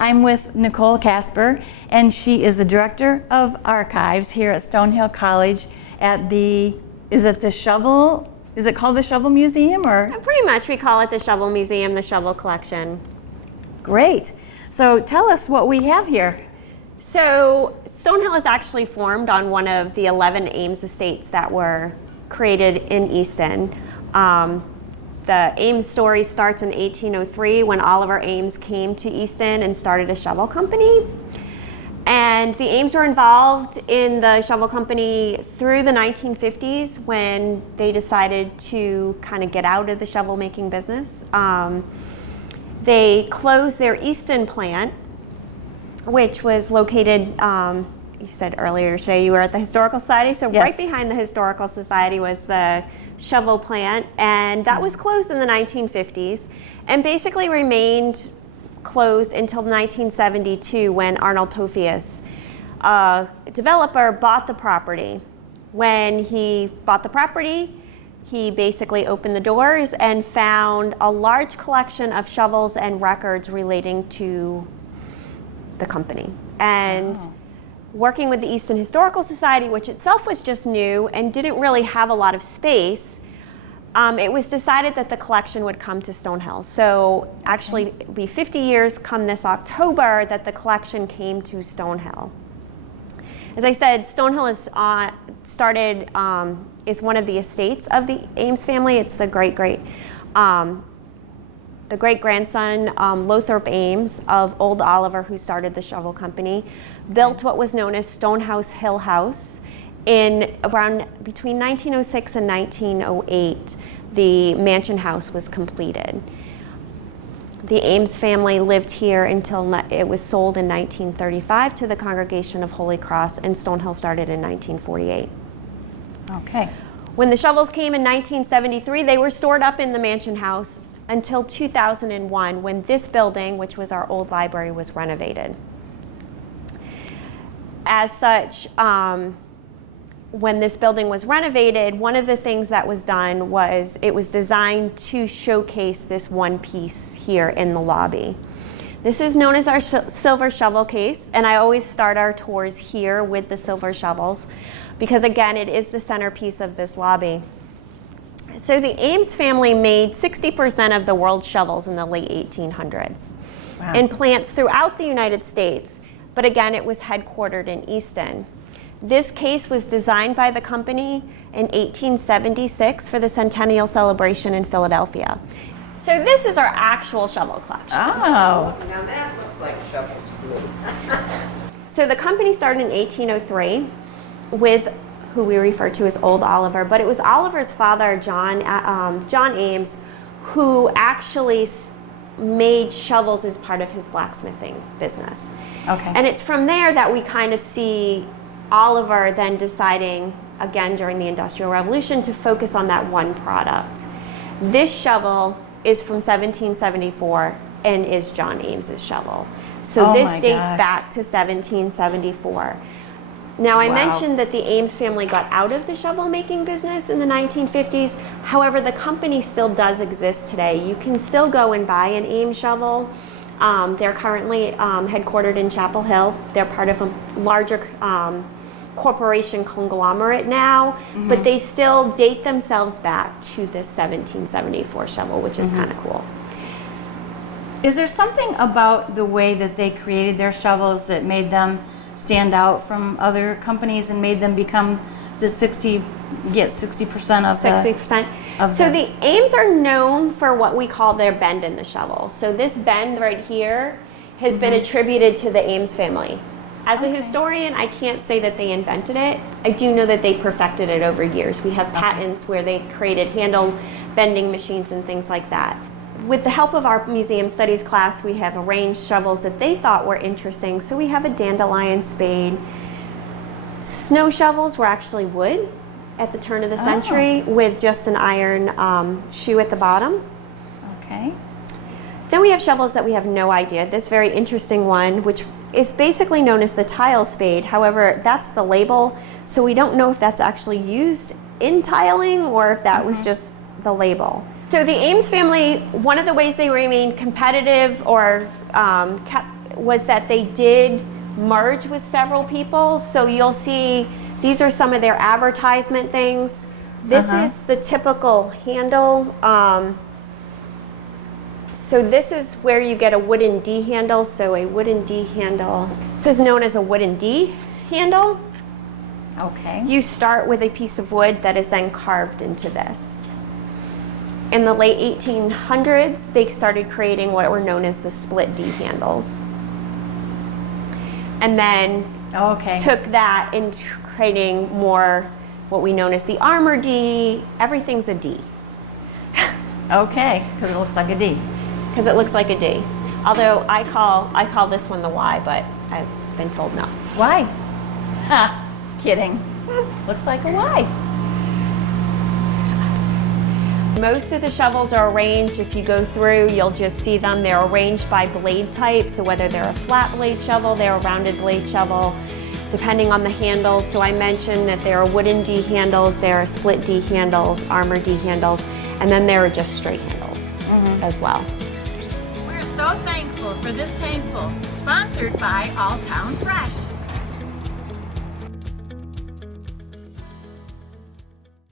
I'm with Nicole Casper, and she is the Director of Archives here at Stonehill College at the, is it called the Shovel Museum, or? Pretty much, we call it the Shovel Museum, the Shovel Collection. Great. So tell us what we have here. So Stonehill is actually formed on one of the 11 Ames estates that were created in Easton. The Ames story starts in 1803 when Oliver Ames came to Easton and started a shovel company. And the Ames were involved in the shovel company through the 1950s when they decided to kind of get out of the shovel making business. They closed their Easton plant, which was located, you said earlier today you were at the Historical Society, so yes. Right behind the Historical Society was the shovel plant, and that was closed in the 1950s and basically remained closed until 1972 when Arnold Tophius, a developer, bought the property. When he bought the property, he basically opened the doors and found a large collection of shovels and records relating to the company. And working with the Easton Historical Society, which itself was just new and didn't really have a lot of space, it was decided that the collection would come to Stonehill. So actually, it'll be 50 years come this October that the collection came to Stonehill. As I said, Stonehill is is one of the estates of the Ames family. It's the great-grandson, Lothrop Ames, of old Oliver, who started the shovel company, built what was known as Stonehouse Hill House. In around between 1906 and 1908, the mansion house was completed. The Ames family lived here until it was sold in 1935 to the Congregation of Holy Cross, and Stonehill started in 1948. Okay. When the shovels came in 1973, they were stored up in the mansion house until 2001, when this building, which was our old library, was renovated. As such, when this building was renovated, one of the things that was done was it was designed to showcase this one piece here in the lobby. This is known as our silver shovel case, and I always start our tours here with the silver shovels because, again, it is the centerpiece of this lobby. So the Ames family made 60% of the world's shovels in the late 1800s in plants throughout the United States, but again, it was headquartered in Easton. This case was designed by the company in 1876 for the centennial celebration in Philadelphia. So this is our actual shovel collection. Oh. Now that looks like shovels to me. So the company started in 1803 with who we refer to as Old Oliver, but it was Oliver's father, John Ames, who actually made shovels as part of his blacksmithing business. Okay. And it's from there that we kind of see Oliver then deciding, again during the Industrial Revolution, to focus on that one product. This shovel is from 1774 and is John Ames's shovel. So this dates back to 1774. Now, I mentioned that the Ames family got out of the shovel making business in the 1950s. However, the company still does exist today. You can still go and buy an Ames shovel. They're currently headquartered in Chapel Hill. They're part of a larger corporation conglomerate now, but they still date themselves back to this 1774 shovel, which is kind of cool. Is there something about the way that they created their shovels that made them stand out from other companies and made them become the 60% of the 60%. So the Ames are known for what we call their bend in the shovel. So this bend right here has been attributed to the Ames family. As a historian, I can't say that they invented it. I do know that they perfected it over years. We have patents where they created handle bending machines and things like that. With the help of our museum studies class, we have arranged shovels that they thought were interesting. So we have a dandelion spade. Snow shovels were actually wood at the turn of the century with just an iron shoe at the bottom. Okay. Then we have shovels that we have no idea. This very interesting one, which is basically known as the tile spade. However, that's the label, so we don't know if that's actually used in tiling or if that was just the label. So the Ames family, one of the ways they remained competitive or was that they did merge with several people. So you'll see, these are some of their advertisement things. This is the typical handle. So this is where you get a wooden D handle. So a wooden D handle, this is known as a wooden D handle. Okay. You start with a piece of wood that is then carved into this. In the late 1800s, they started creating what were known as the split D handles. And then took that into creating more what we know as the armor D. Everything's a D. Okay, because it looks like a D. Because it looks like a D. Although I call this one the Y, but I've been told no. Why? Ha, kidding. Looks like a Y. Most of the shovels are arranged, if you go through, you'll just see them. They're arranged by blade type, so whether they're a flat blade shovel, they're a rounded blade shovel, depending on the handles. So I mentioned that there are wooden D handles, there are split D handles, armor D handles, and then there are just straight handles as well. We're so thankful for this tankful, sponsored by Alltown Fresh.